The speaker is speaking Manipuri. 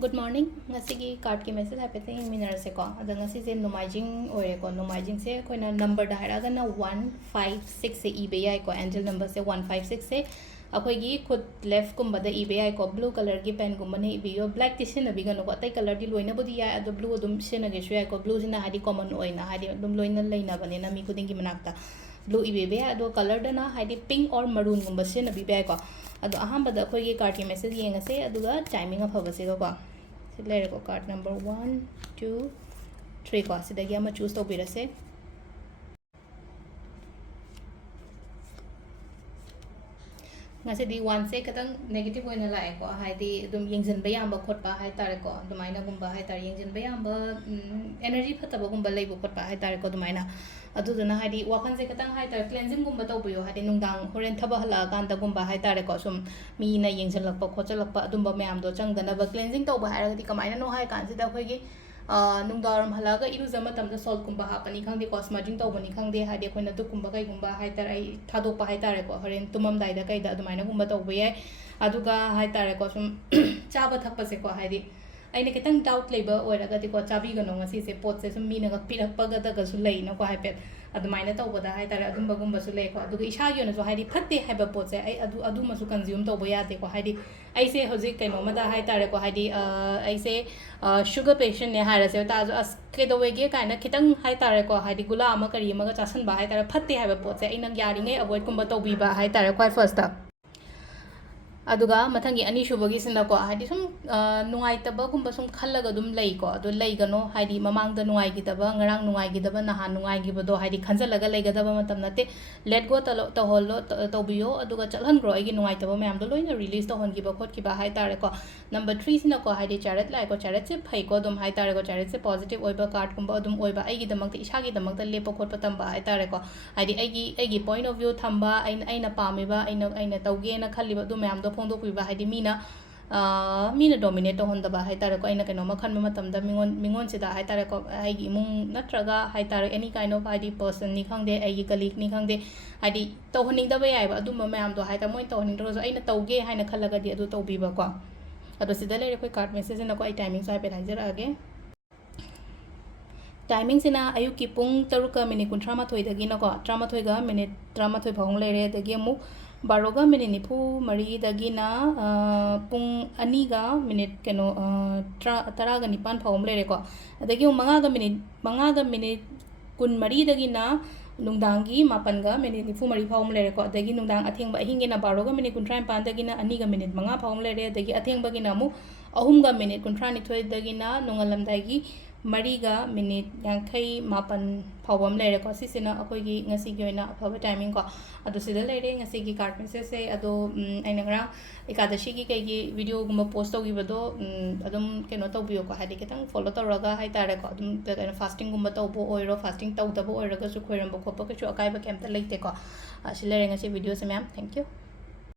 Good morning. Ngasigi card ki message happy thing minner se ko. Ada ngasi se nomaijing ore ko nomaijing se ko na number da hara na 156 se EBI ko angel number se 156 se akoi gi khud left kum bada EBI ko blue color gi pen gum bane biyo black ti sin bi gano ko tai color di loina bodi ya ado blue dum sin ge shwe ko blue sina hadi common oina hadi dum loina leina bane na mi kuding gi manakta blue EBI ado color da na hadi pink or maroon gum basin bi bai ko ado aham bada akoi gi card ki message yengase aduga timing of habase ko Let's go card number 1, 2, 3 ko. Sidagi ama choose to birase. Ngasi di 1 se katang negative oina lai ko. Hai di dum yengjen bayam ba khot pa hai tare ko. Dumaina gumba hai tar yengjen bayam ba energy phataba gumba lei bu khot pa hai tare ko dumaina. Aduduna hai di wakan se katang hai tar cleansing gumba to buyo hai di nungdang horen thaba hala kan ta gumba hai tare ko sum mi na yengjen lakpa khotcha lakpa adumba mayam do changdana ba cleansing to ba hai ra di kamaina no hai kan se da khoi gi nungdaram halaga iruza matamda salt kumba hapani khangde ko smudging tawbani khangde hade koina du kumba kai gumba hai tar ai thadokpa hai tare ko horen tumam dai da kai da dumaina gumba tawba yai aduga hai tare ko sum chaba thakpa se ko hai di aina kitang doubt labor oiraga di ko chabi gano ngasi se pot se sum mina ga pirakpa ga da ga su lei na ko hai pet adumaina tawba da hai tare adumba gumba su lei ko aduga isha yo na so hai di phatte hai ba pot se ai adu ma su consume tawba ya te ko hai di ai se hoji kai no ma da hai tare ko hai di ai se sugar patient ne hai ra se ta as ke do we ge kai na kitang hai tare ko hai di gula ama kari ma ga chasan ba hai tare phatte hai ba pot se aina yari ngai avoid kumba tawbi ba hai tare ko first ta aduga mathangi ani shubagi sina ko hadi sum nungai taba gumba sum khallaga dum lei ko ado lei gano hadi mamang da nungai gi taba ngarang nungai gi taba naha nungai gi bodo hadi khanjalaga lei ga taba matam nate let go to hollo to biyo aduga chalhan gro agi nungai taba mayam do loina release to hon gi ba khot ki ba hai tare ko number 3 sina ko hadi charat lai ko charat se phai ko dum hai tare ko charat se positive oi ba card gumba dum oi ba ai gi damak te isa gi damak ta lepo khot patam ba hai tare ko hadi ai gi point of view thamba aina pami ba aina tauge na khalli ba dum mayam do phong do kuiba hai di mina dominate to honda ba hai tare ko aina kaino ma khan ma tam da mingon sida hai tare ko ai gi mung natraga hai tare any kind of id person ni khangde ai gi colleague ni khangde hai di to honing da ba yai ba adum ma mayam do hai ta moi to honing do so aina tauge hai na khalaga di adu to bi ba ko ado sida le ko card message na ko ai timing sai pe hajar age timing sina ayuk ki pung taruka minute kun 38 dagi na ko 38 ga minute 38 phong le re dagi mu baroga minute nifu mari dagi na pung ani ga minute keno tara ga nipan phom le re ko dagi manga ga minute kun mari dagi na nungdangi mapan ga minute nifu mari phom le re ko dagi nungdang atheng ba hinge na baroga minute kun 35 dagi na ani ga minute manga phom le re dagi atheng ba gi na mu ahum ga minute kun 32 dagi na nungalam dagi mariga minute yankai mapan phawam lere ko sisina akoi gi ngasi gi oina afaba timing ko adu sida lere ngasi gi card message se adu aina gra ekadashi gi kai gi video gumba post togi bado adum keno tawbiyo ko hadi ketang follow tawraga hai tare ko adum keno fasting gumba tawbo oiro fasting tawdabo oiraga su khoiram ba khopa ka chu akai ba kemta leite ko asilere ngasi video se ma'am thank you